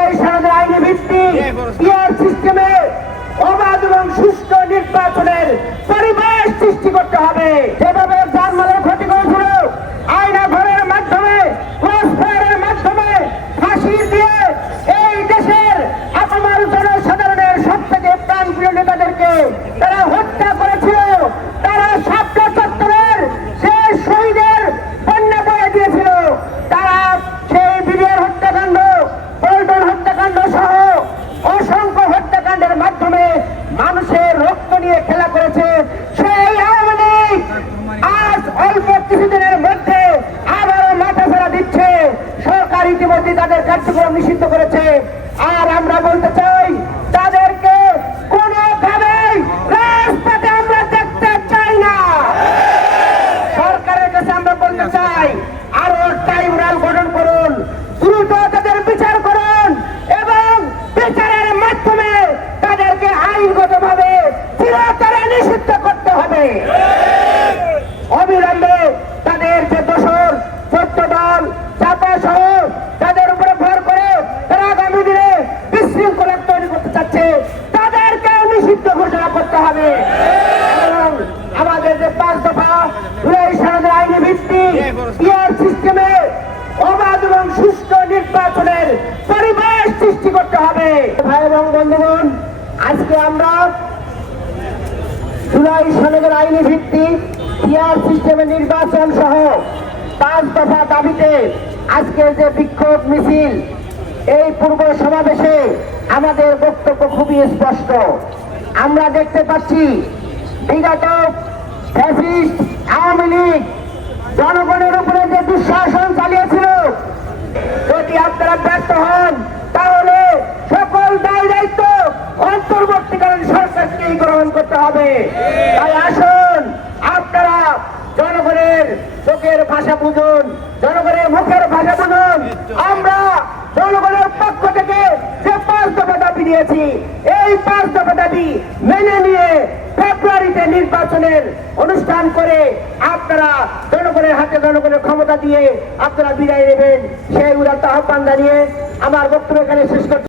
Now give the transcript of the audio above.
এই সনদের আইনি ভিত্তি হ্যাঁ, ইয়ার সিস্টেমে অবাধ এবং সুস্থ নিষিদ্ধ করেছে। আর আমরা বলতে চাই, তাদেরকে কোনোভাবেই সরকারের কাছে আমরা চাই, আরও গঠন করুন, দ্রুত তাদের বিচার করুন এবং বিচারের মাধ্যমে তাদেরকে নিষিদ্ধ করতে হবে। নির্বাচনের পরিবেশ সৃষ্টি করতে হবে। ভাই এবং বন্ধুগণ, আজকে আমরা জুলাই সনদের আইনি ভিত্তিক ইয়ার সিস্টেমে নির্বাচন সহ পাঁচ দফা দাবিতে আজকের যে বিক্ষোভ মিছিল, এই পূর্ব সমাবেশে আমাদের বক্তব্য খুবই স্পষ্ট। আমরা দেখতে পাচ্ছি, বিগত আওয়ামী লীগ জনগণের উপরে যে দুঃশাসন হবে। তাই আসুন, আপনারা জনগণের চোখের ভাষা বুঝুন, জনগণের মুখের ভাষা বুঝুন। আমরা জনগণের পক্ষ থেকে যে পাঁচ দফা দাবি দিয়েছি এই পাঁচ দফা দাবি মেনে নিয়ে ফেব্রুয়ারিতে নির্বাচনের অনুষ্ঠান করে আপনারা জনগণের হাতে জনগণের ক্ষমতা দিয়ে আপনারা বিদায় নেবেন। সেই উদাত্ত আহ্বান জানিয়ে আমার বক্তব্য এখানে শেষ করছি।